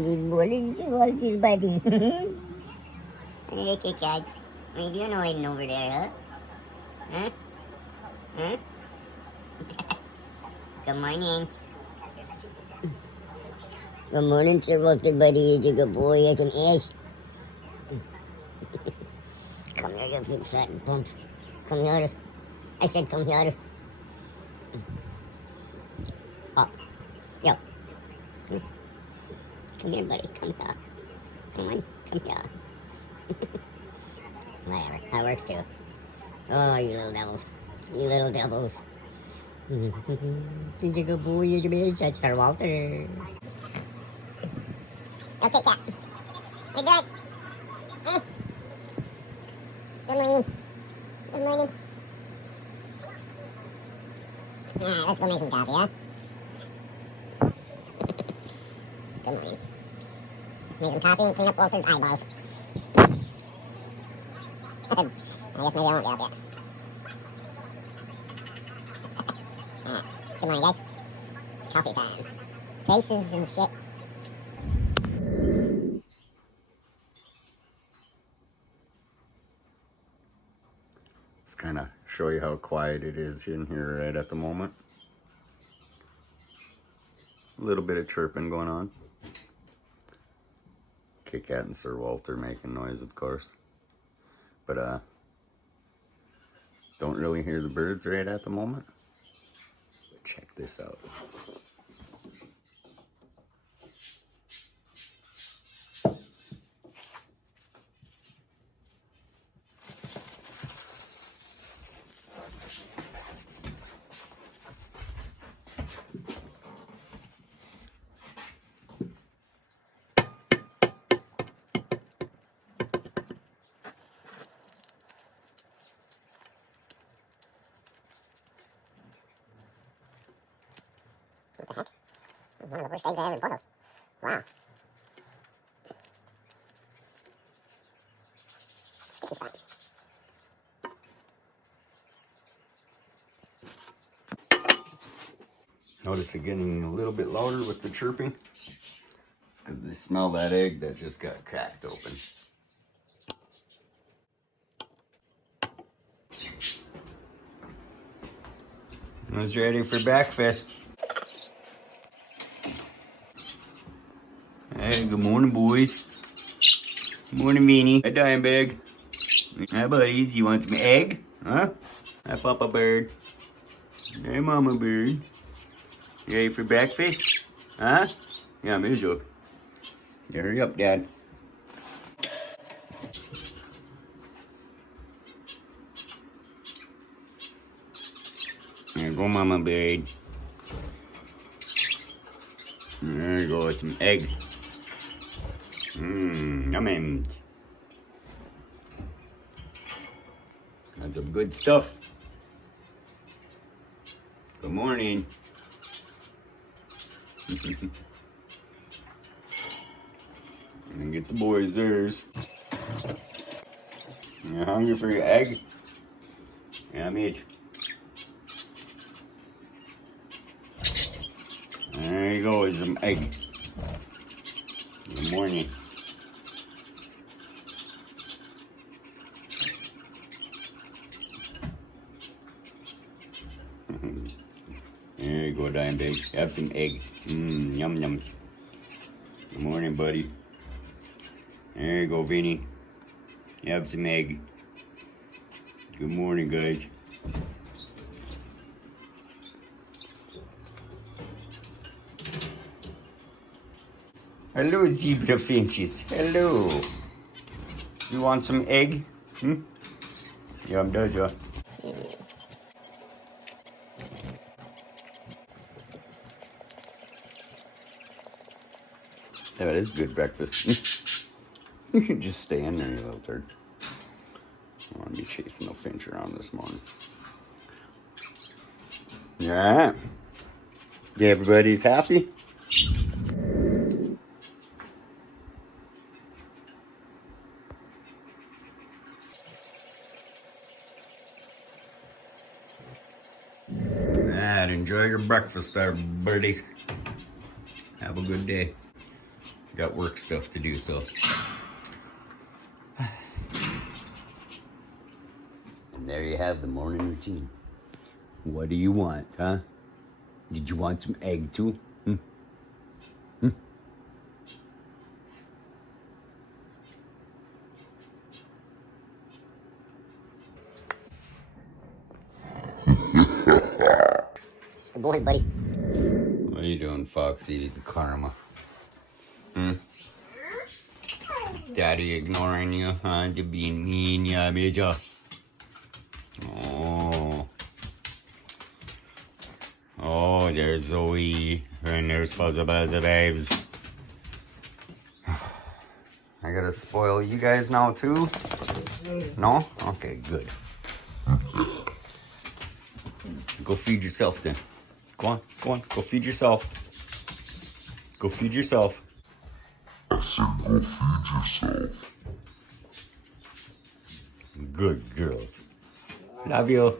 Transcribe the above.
good morning to all this buddy. Hey, Kit Kats. What are you doing hiding over there, huh? Huh? Huh? Good morning. Good morning, Sir Walter, buddy. You're a good boy. You're some ass. Come here, you big fat pump. Come here. I said come here. Oh, yo. Come here, buddy. Come here. Come on. Come here. Whatever. That works too. Oh, you little devils. You little devils. He's a good boy. You're a bitch. That's Sir Walter. Okay, cat. We good. Good morning. Good morning. Alright, let's go make some coffee, huh? Good morning. Make some coffee and clean up Walter's eyeballs. I guess maybe I won't get up yet. Alright, good morning, guys. Coffee time. Faces and shit. Let's kind of show you how quiet it is in here right at the moment. A little bit of chirping going on. Kit Kat and Sir Walter making noise, of course. But don't really hear the birds right at the moment. But check this out. One of the worst eggs I ever boiled. Wow. Notice it getting a little bit louder with the chirping. It's because they smell that egg that just got cracked open. Who's ready for breakfast? Hey, good morning, boys. Good morning, Meanie. Hi, Dimebag. Hi, buddies. You want some egg? Huh? Hi, Papa Bird. Hey, Mama Bird. You ready for breakfast? Huh? Yeah, Mizzle. Hurry up, Dad. There you go, Mama Bird. There you go, some egg. Yummy. That's some good stuff. Good morning. And get the boys theirs. You hungry for your egg? Yeah, me. There you go, some egg. Good morning. There you go, Dimebag. Have some egg. Yum yums. Good morning, buddy. There you go, Vinny. Have some egg. Good morning, guys. Hello, zebra finches. Hello. You want some egg? Yum, does ya? That is good breakfast. You can just stay in there, you little turd. I want to be chasing no finch around this morning. Yeah. Yeah, everybody's happy? And enjoy your breakfast there, birdies. Have a good day. Got work stuff to do, so. And there you have the morning routine. What do you want, huh? Did you want some egg too? Good boy, buddy. What are you doing, Foxy the Karma? Daddy ignoring you, huh? You being mean, yeah, Major. Oh. Oh, there's Zoe. And there's Fuzzy Buzzy Babes. I gotta spoil you guys now, too? No? Okay, good. Go feed yourself then. Go on, go on. Go feed yourself. Go feed yourself. I said go feed yourself. Good girls. Love you.